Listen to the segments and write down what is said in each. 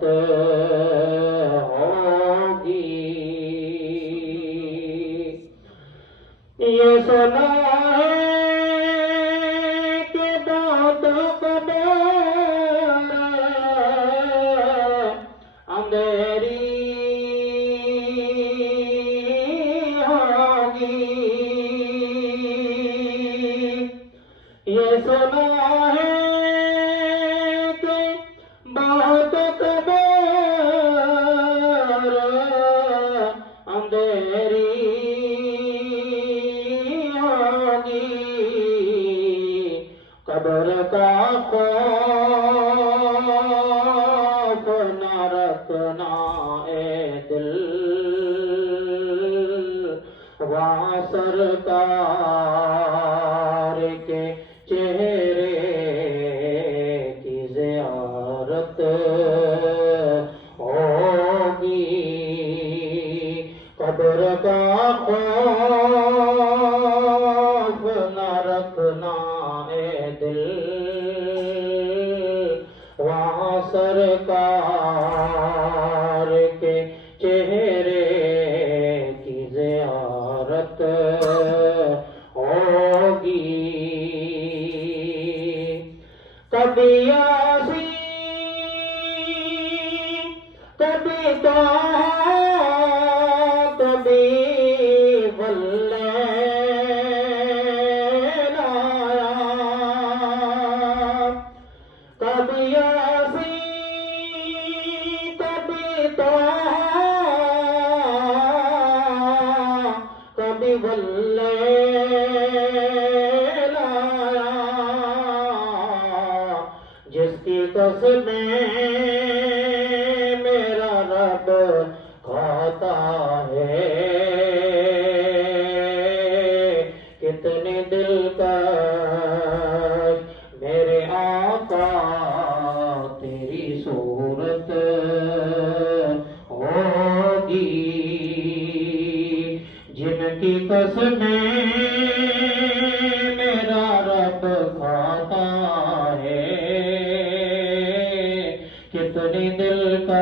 زیارت ہوگی۔ یہ سنا یہ سنا ہے کہ بہت قبر اندھیری ہوگی۔ قبر کا خوف نہ رکھنا اے دل، وہاں سرکار کے چہرے کی زیارت ہوگی۔ قبر کا خوف نہ رکھنا اے دل، وہاں سرکار کے چہرے کی زیارت ہوگی۔ کبھی یاسین کبھی طٰہٰ کبھی واللیل آیا، کبھی یاسین کبھی طٰہٰ کبھی واللیل آیا، جس کی قسمیں میرا رب کھاتا ہے، کتنی دلکش میرے آقا تیری صورت ہوگی، جن کی قسمیں میرا رب کھاتا ہے، کتنی دلکش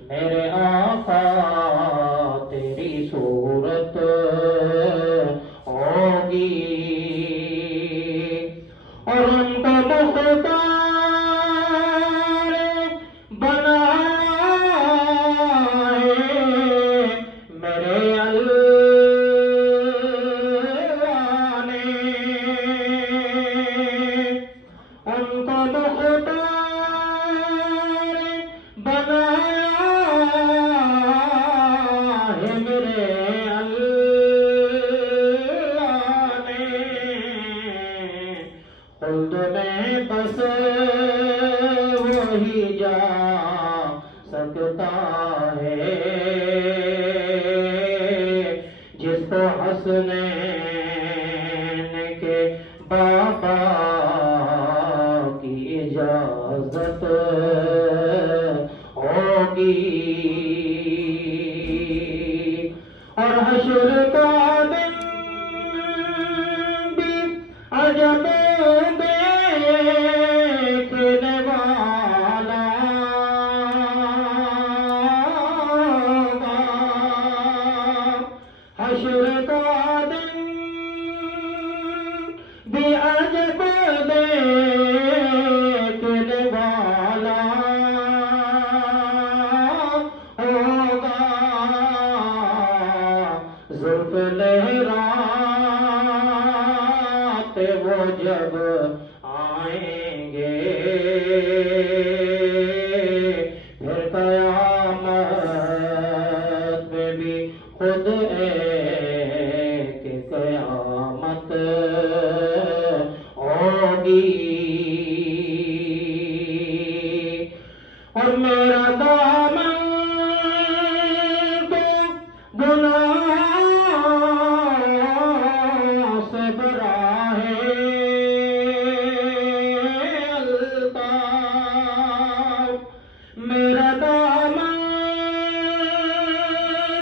میرے آقا تیری صورت ہوگی۔ اور ان کو مختار بنایا ہے میرے اللہ نے، ان کو مختار بنایا ہے میرے اللہ نے، خلد میں بس وہی جا سکتا ہے جس کو حسنین کے بابا کی اجازت ہوگی۔ اور حشر کا دن بھی عجب دیکھنے والا ہوگا، حشر کا دن بھی عجب دیکھنے والا ہوگا، زلف لہرات وہ جب آئیں گے، پھر قیامت میں بھی خود ایک قیامت ہوگی۔ اور میرا دامن تو گناہوں سے بھرا ہے الطاف، میرا دامن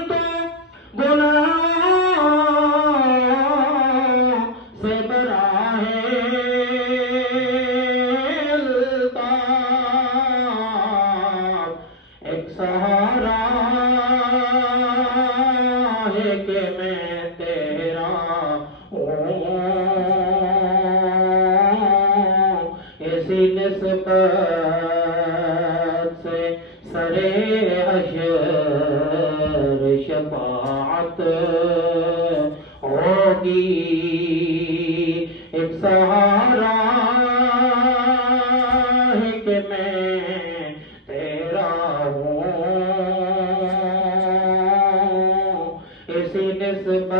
تو گناہوں سے بھرا ہے الطاف، کہ میں تیرا ہوں، اسی نسبت سے سرے حشر شفاعت ہوگی، ایک سہارا ہے کہ میں تیرا ہوں، اسی نسبت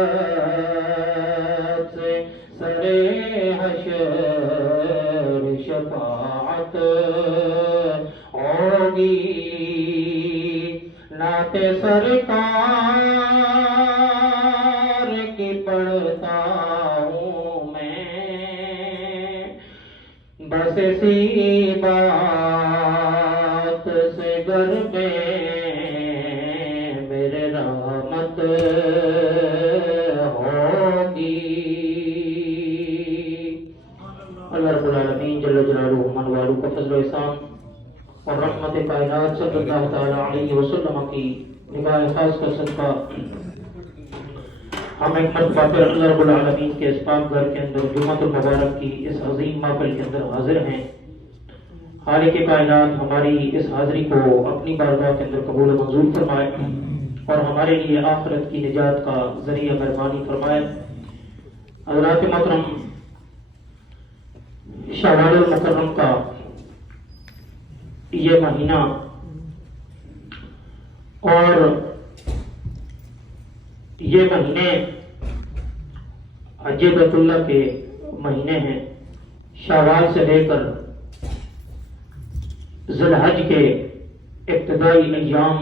سے سرے حشر شفاعت ہوگی، نعت سرکار کی پڑھتا ہوں میں، بس اسی بات سے گھر میں میرے رحمت ہوگی۔ اللہ رب العالمین جل جلالہ من والو کا فضل و احسان اور رحمت کائنات صلی اللہ تعالیٰ علیہ وسلم کی نگاہ خاص کا صدقہ ہم ایک مرتبہ پھر اللہ رب العالمین کے اس پاک گھر کے اندر جمعۃ المبارک کی اس عظیم محفل کے اندر حاضر ہیں۔ خالق کائنات ہماری اس حاضری کو اپنی بارگاہ کے اندر قبول و منظور فرمائے اور ہمارے لیے آخرت کی نجات کا ذریعہ مہربانی فرمائے۔ حضرات محترم، شوال المکرم کا یہ مہینہ اور یہ مہینے حج بیت اللہ کے مہینے ہیں، شوال سے لے کر ذی الحج کے ابتدائی ایام،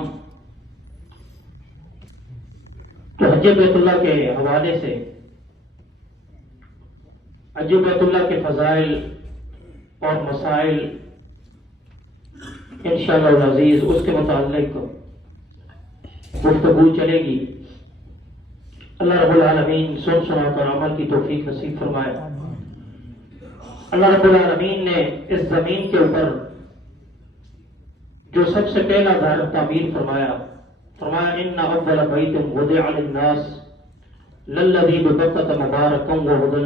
تو حج بیت اللہ کے حوالے سے حج بیت اللہ کے فضائل اور مسائل انشاءاللہ العزیز اس کے متعلق گفتگو چلے گی۔ اللہ رب العالمین سن سنا کر عمل کی توفیق نصیب فرمائے۔ اللہ رب العالمین نے اس زمین کے اوپر جو سب سے پہلا گھر تعمیر فرمایا ان اول بیت وضع للناس للذی ببکۃ مبارکا وہدی